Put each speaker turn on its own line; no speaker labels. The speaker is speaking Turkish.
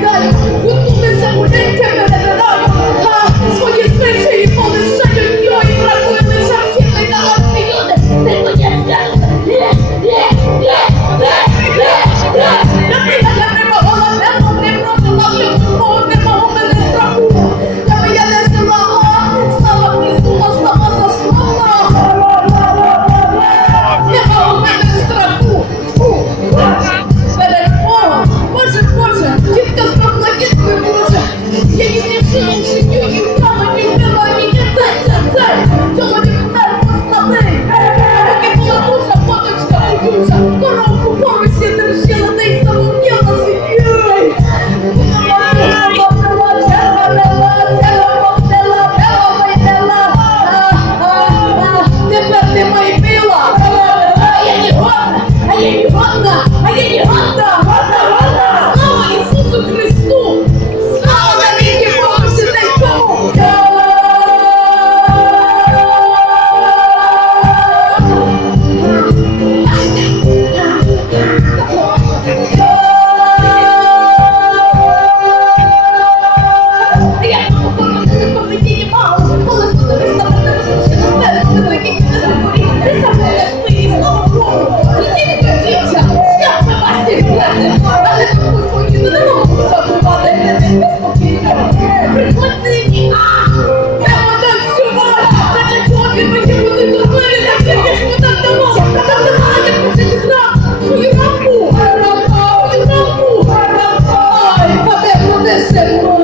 tutto pensa che te me testemunho. É